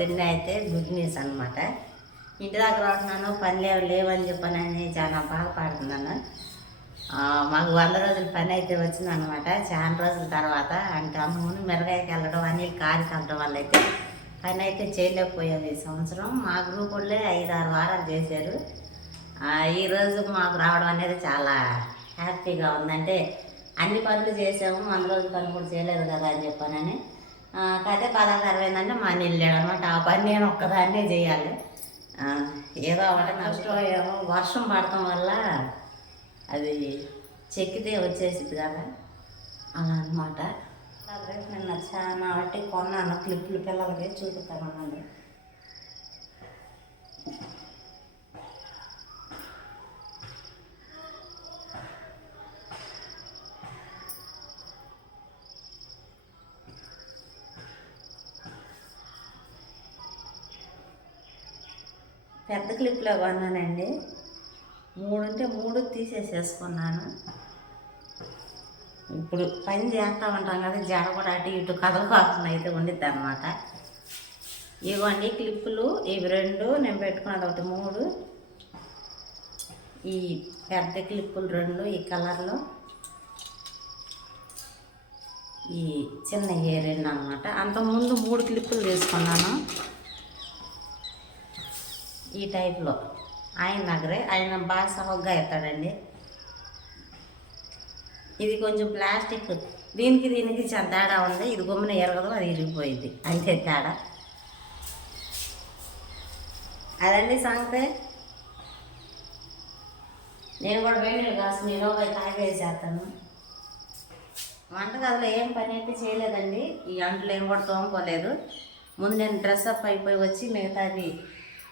పొద్దున్నే అయితే good news అనమాట. ఇంటి దగ్గర ఉంటున్నాను, పని లేవని చెప్పానని చాలా బాధపడుతున్నాను. మాకు 100 రోజుల పని అయితే వచ్చిందనమాట. చాలా రోజుల తర్వాత అంటే అంతకుముందు మిరగాయకి వెళ్ళడం అన్ని కారికి వెళ్ళడం వల్ల అయితే పని అయితే చేయలేకపోయాము ఈ సంవత్సరం. మా గ్రూప్ వాళ్ళే 5-6 వారాలు చేశారు. ఈరోజు మాకు రావడం అనేది చాలా హ్యాపీగా ఉందంటే అన్ని పనులు చేసాము, 100 రోజుల పని కూడా చేయలేదు కదా అని చెప్పానని. కదే 16 అయిందంటే మా నీళ్ళు అనమాట. ఆ పని నేను ఒక్కదాన్నే చేయాలి. ఏదో ఒకటి నష్టపోయాము. వర్షం పడటం వల్ల అది చెక్కితే వచ్చేసింది కదా అలా అనమాట. నిన్న చాలా బట్టి కొన్నాను క్లిప్లు పిల్లలకి చూపిస్తామన్నది. పెద్ద క్లిప్లో కొన్నానండి. 3 ఉంటే 3 తీసేసేసుకున్నాను. ఇప్పుడు పని చేస్తూ ఉంటాం కదా, జడ కూడా అటు ఇటు కదలకోకుండా అయితే ఉండిద్ది అనమాట. ఇవ్వండి క్లిప్పులు, ఇవి 2 నేను పెట్టుకున్నది ఒకటి 3. ఈ పెద్ద క్లిప్పులు 2 ఈ కలర్లో, ఈ చిన్న ఏ 2 అనమాట. అంతకుముందు 3 క్లిప్పులు తీసుకున్నాను ఈ టైప్లో. ఆయన దగ్గరే ఆయన బాగా సవగ్గా ఎత్తాడండి. ఇది కొంచెం ప్లాస్టిక్, దీనికి చాలా తేడా ఉంది. ఇది గమ్మున ఎరగదు, అది ఇరిగిపోయింది అంతే తేడా. అదండి సంగతే. నేను కూడా వేణీళ్ళు కాసు మీరు తాగేసేస్తాను. వంటగదిలో ఏం పని అయితే చేయలేదండి. ఈ అంట్లు ఏం కూడా తోముకోలేదు. ముందు నేను డ్రెస్అప్ అయిపోయి వచ్చి మిగతాది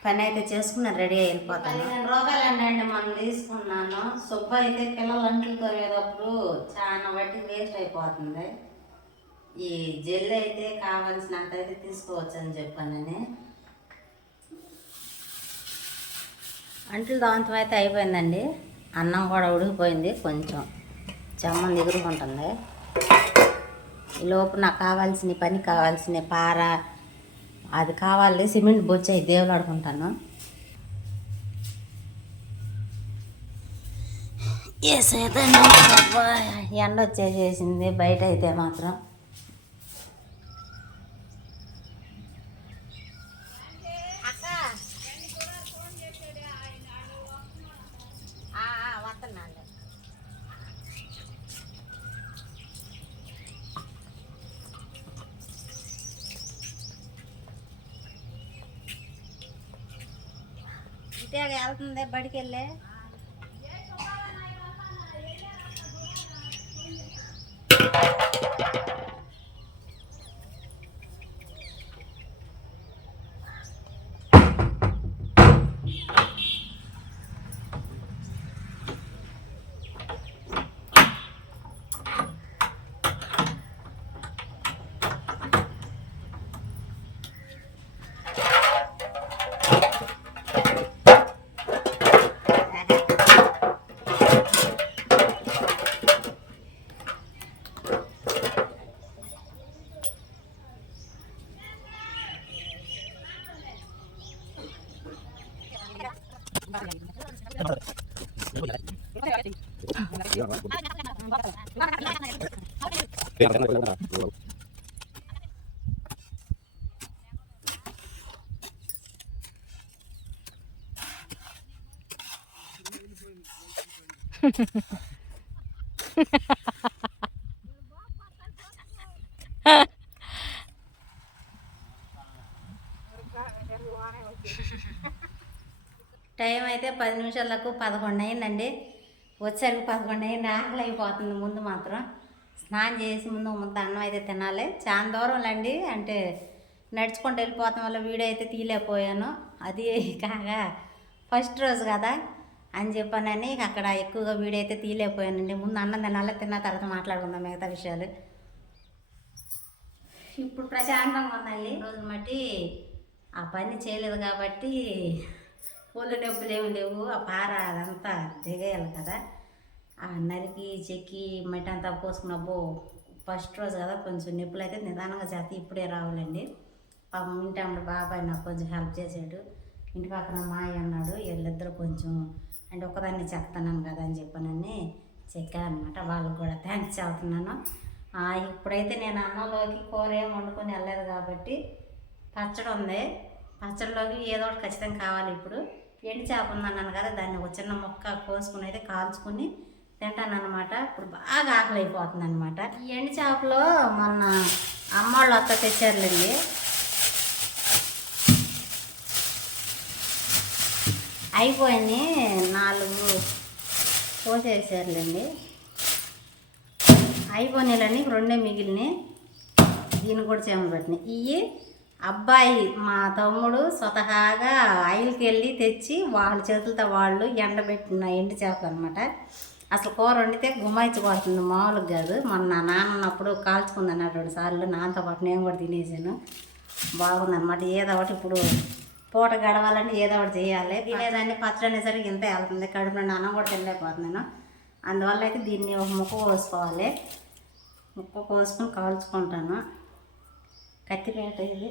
పని అయితే చేసుకుని రెడీ అయి వెళ్ళిపోతాను. 15 రూపాయలు అండి మనం తీసుకున్నాను. సుబ్బ అయితే పిల్లల అంట్లు తోమేటప్పుడు చాలా బట్టి వేస్ట్ అయిపోతుంది. ఈ జెల్ అయితే కావాల్సినంత అయితే తీసుకోవచ్చు అని చెప్పానని. అంట్లు దాంతో అయితే అయిపోయిందండి. అన్నం కూడా ఉడికిపోయింది, కొంచెం చెమ్మని ఎగురుకుంటుంది. ఈలోపు నాకు కావాల్సిన పని కావాల్సిన పార అది కావాలి, సిమెంట్ బొచ్చాయి దేవులు ఆడుకుంటాను. ఏసేదండి ఎండ వచ్చేసేసింది బయట అయితే మాత్రం. వస్తున్నాను. ఇటే వెళ్తుంది బడికి వెళ్ళే. టైం అయితే 10 నిమిషాలకు 11 అయిందండి. వచ్చేసరికి 11 అయింది. ఆకలి అయిపోతుంది. ముందు మాత్రం స్నానం చేసి ముందు ముద్ద అన్నం అయితే తినాలి. చాలా దూరంలండి, అంటే నడుచుకుంటూ వెళ్ళిపోతాం వల్ల వీడియో అయితే తీయలేకపోయాను. అది కాగా ఫస్ట్ రోజు కదా అని చెప్పానని అక్కడ ఎక్కువగా వీడియో అయితే తీయలేకపోయానండి. ముందు అన్నం తినాలి, తిన్న తర్వాత మాట్లాడుకుందాం మిగతా విషయాలు. ఇప్పుడు ప్రశాంతంగా ఉందండి. రోజులు బట్టి ఆ పని చేయలేదు కాబట్టి పూల నొప్పులు ఏమి లేవు. ఆ పార అదంతా దిగేయాలి కదా, ఆ నరికి చెక్కి మట్టి అంతా పోసుకున్నబ్బో ఫస్ట్ రోజు కదా కొంచెం నొప్పులు అయితే నిదానంగా చేస్తే ఇప్పుడే రావాలండి. పాపం ఇంటి అమ్మడు బాబాయ్ నాకు కొంచెం హెల్ప్ చేసాడు. ఇంటి పక్కన మాయ అన్నాడు, వీళ్ళిద్దరు కొంచెం అంటే ఒకదాన్ని చెప్తాను కదా అని చెప్పానని చెక్కారనమాట. వాళ్ళకి కూడా థ్యాంక్స్ చెప్తున్నాను. ఇప్పుడైతే నేను అన్నంలోకి కూర ఏం వండుకొని వెళ్ళలేదు కాబట్టి పచ్చడి ఉంది. పచ్చడిలోకి ఏదో ఒకటి ఖచ్చితంగా కావాలి. ఇప్పుడు ఎండు చేప ఉందన్నాను కదా, దాన్ని ఒక చిన్న ముక్క కోసుకుని అయితే కాల్చుకుని తింటాను అనమాట. ఇప్పుడు బాగా ఆకలి అయిపోతుంది అనమాట. ఈ ఎండు చేపలో మొన్న అమ్మవాళ్ళు అత్త తెచ్చారులేండి. అయిపోయింది, 4 కోసేసారులేండి. అయిపోయినాయిలని 2 మిగిలినాయి. దీన్ని కూడా చేమలు పెట్టినాయి. ఇవి అబ్బాయి మా తమ్ముడు స్వతహాగా ఆయిల్కి వెళ్ళి తెచ్చి వాళ్ళ చేతులతో వాళ్ళు ఎండబెట్టిన ఎండు చేపలు అనమాట. అసలు కూర వండితే గుమ్మాయిచ్చి కొడుతుంది, మామూలుగా కాదు. మొన్న నాన్న ఉన్నప్పుడు కాల్చుకుందన్న 2 సార్లు, నాన్నతో పాటు నేను కూడా తినేసాను. బాగుందన్నమాట. ఏదో ఒకటి ఇప్పుడు పూట గడవాలని ఏదో ఒకటి చేయాలి. తినేదాన్ని పచ్చడి అనేసరికి ఇంత వెళ్తుంది, కడుపులో అన్నం కూడా తినలేకపోతున్నాను. అందువల్ల అయితే దీన్ని ఒక ముక్క కోసుకోవాలి. ముక్క కోసుకొని కాల్చుకుంటాను. కత్తిపేట ఇది.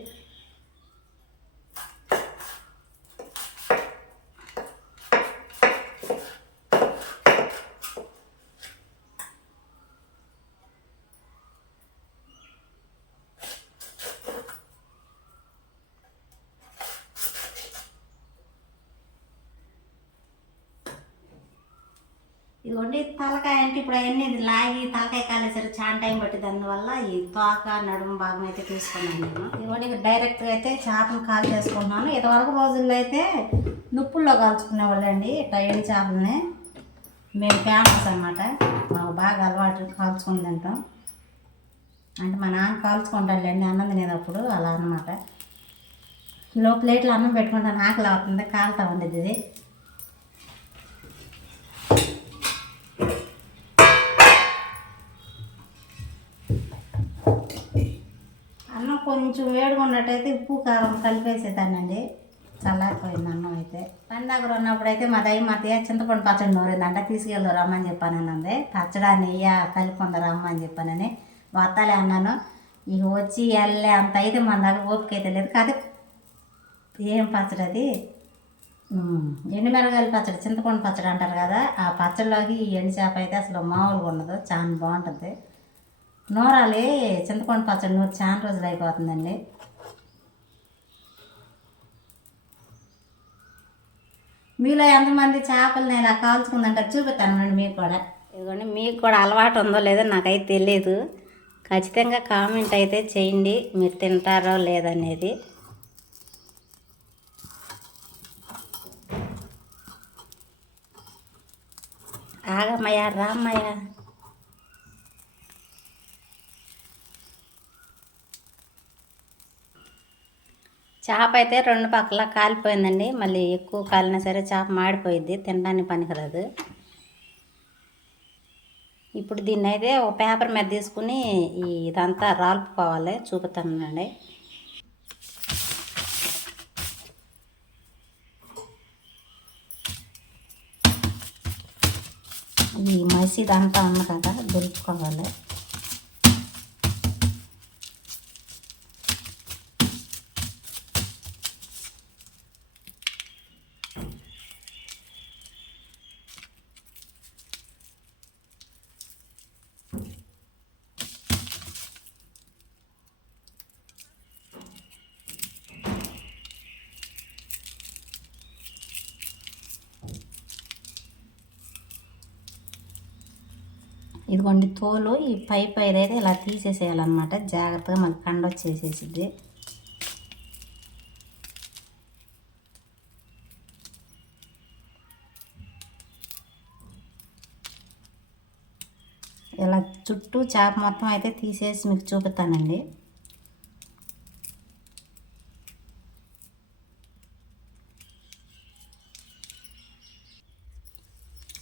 ఇదిగోండి తలకాయ అంటే ఇప్పుడు అవన్నీ లాగి తలకాయ కాలేసరికి చాలా టైం పట్టింది. అందువల్ల ఈ తోక నడుము భాగం అయితే తీసుకున్నాను నేను. ఇదిగోండి డైరెక్ట్గా అయితే చేపను కాల్ చేసుకుంటున్నాను. ఇదివరకు రోజుల్లో అయితే నుప్పుల్లో కాల్చుకునేవాళ్ళండి ఇట్లా ఎండు చేపలని. మేము ఫేమస్ అనమాట, మాకు బాగా అలవాటు కాల్చుకుని తింటాం. అంటే మా నాన్న కాల్చుకుంటాడులేండి అన్నం తినేటప్పుడు, అలా అనమాట. ప్లేట్లో అన్నం పెట్టుకుంటాను, ఆకలి అవుతుంది, కాలుతా ఉండేది ఇది. అన్నం కొంచెం వేడిగా ఉన్నట్టయితే ఉప్పు కారం కలిపేసేదానండి. చల్లారిపోయింది అన్నం అయితే. పని దగ్గర ఉన్నప్పుడు అయితే మా అత్తయ్య చింతపండు పచ్చడి నూరిందంట, తీసుకెళ్ళు రమ్మని చెప్పానండి. పచ్చడి నెయ్య కలిపి రమ్మని చెప్పానని వత్తాలే అన్నాను. ఇక వచ్చి వెళ్ళే అంత అయితే మన దగ్గర ఓపిక అయితే లేదు. కాదు ఏం పచ్చడి అది, ఎండుమిరగాయల పచ్చడి, చింతపండు పచ్చడి అంటారు కదా, ఆ పచ్చడిలోకి ఈ ఎండు చేప అయితే అసలు మామూలుగా ఉండదు, చాలా బాగుంటుంది. నూరాలి చింతపండు పచ్చడి నూరు చాలా రోజులు అయిపోతుందండి. మీలో ఎంతమంది చేపలు నేను కాల్చుకుందంటారు చూపిస్తానండి మీకు కూడా. ఇదిగోండి మీకు కూడా అలవాటు ఉందో లేదో నాకైతే తెలియదు. ఖచ్చితంగా కామెంట్ అయితే చేయండి, మీరు తింటారో లేదనేది. ఆగమ్మయ్య రామ్మయ్య. చేప అయితే 2 పక్కల కాలిపోయిందండి. మళ్ళీ ఎక్కువ కాలినా సరే చేప మాడిపోయిద్ది, తినడానికి పనికిరాదు. ఇప్పుడు దీన్ని అయితే ఒక పేపర్ మీద తీసుకుని ఇదంతా రాల్పుకోవాలి, చూపుతానండి. ఈ మసీదంతా ఉంది కదా, దులుపుకోవాలి. ఇదిగోండి తోలు ఈ పై అయితే ఇలా తీసేసేయాలన్నమాట, జాగ్రత్తగా మనకి కండ వచ్చేసేసిద్ది. ఇలా చుట్టూ చేప మొత్తం అయితే తీసేసి మీకు చూపుతానండి.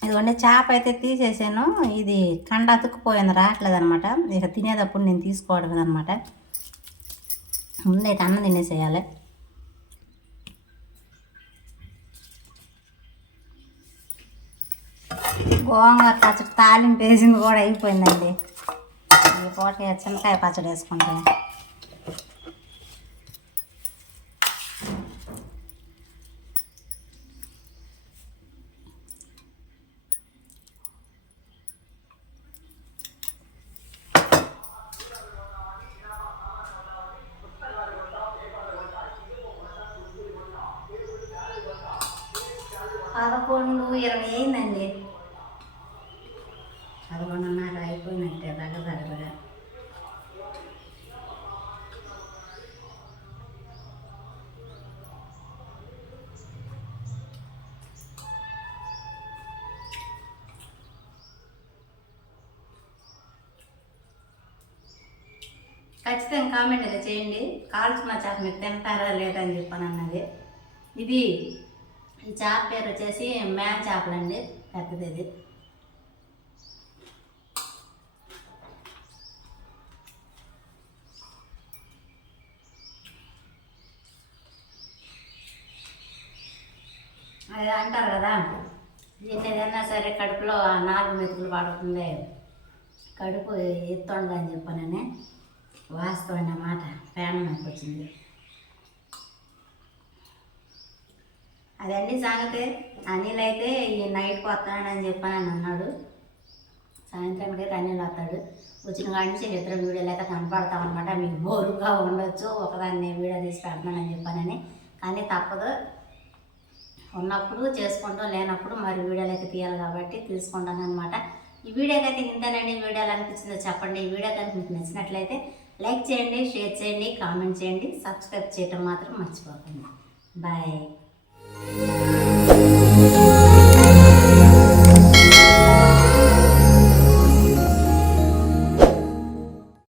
ఇదిగోండి చేప అయితే తీసేసాను. ఇది కండ అతుక్కుపోయింది, రావట్లేదు అనమాట. ఇక తినేటప్పుడు నేను తీసుకోవడం అనమాట. ముందైతే అన్నం తినేసేయాలి. గోంగూర పచ్చడి తాలింపు వేసింది కూడా అయిపోయిందండి. ఈ పూట చింతకాయ పచ్చడి వేసుకుంటాం. 11:20 అయిందండి. 11:30 అయిపోయినట్టే దగ్గరగా. ఖచ్చితంగా కామెంట్ అయితే చేయండి. కాల్చుకున్న చేప మీరు తింటారా లేదని చెప్పని అన్నది. ఇది ఈ చేప పేరు వచ్చేసి మ్యాన్ చేపలండి, పెద్దది ఇది. అది అంటారు కదా, ఏదైనా సరే కడుపులో 4 మెతుకులు పడుతుంది, కడుపు ఎత్తుండదని చెప్పనని వాస్తవం అన్నమాట. ప్రాణంలోకి వచ్చింది అదండి సంగతి. అనిల్ అయితే ఈ నైట్కి వస్తానని చెప్పని అన్నాడు. సాయంత్రానికి అయితే అనిల్ వస్తాడు. వచ్చిన కాడి నుంచి ఇద్దరు వీడియోలు అయితే కనపడతాం అనమాట. మీకు బోరుగా ఉండొచ్చు, ఒకదాన్ని వీడియో తీసి పెడతానని చెప్పానని, కానీ తప్పదు. ఉన్నప్పుడు చేసుకుంటాం, లేనప్పుడు మరి వీడియోలు అయితే తీయాలి కాబట్టి తీసుకుంటాను అనమాట. ఈ వీడియోకి అయితే ఇంతేనండి. వీడియోలు అనిపించిందో చెప్పండి. ఈ వీడియో కనుక మీకు నచ్చినట్లయితే లైక్ చేయండి, షేర్ చేయండి, కామెంట్ చేయండి, సబ్స్క్రైబ్ చేయటం మాత్రం మర్చిపోకండి. బాయ్.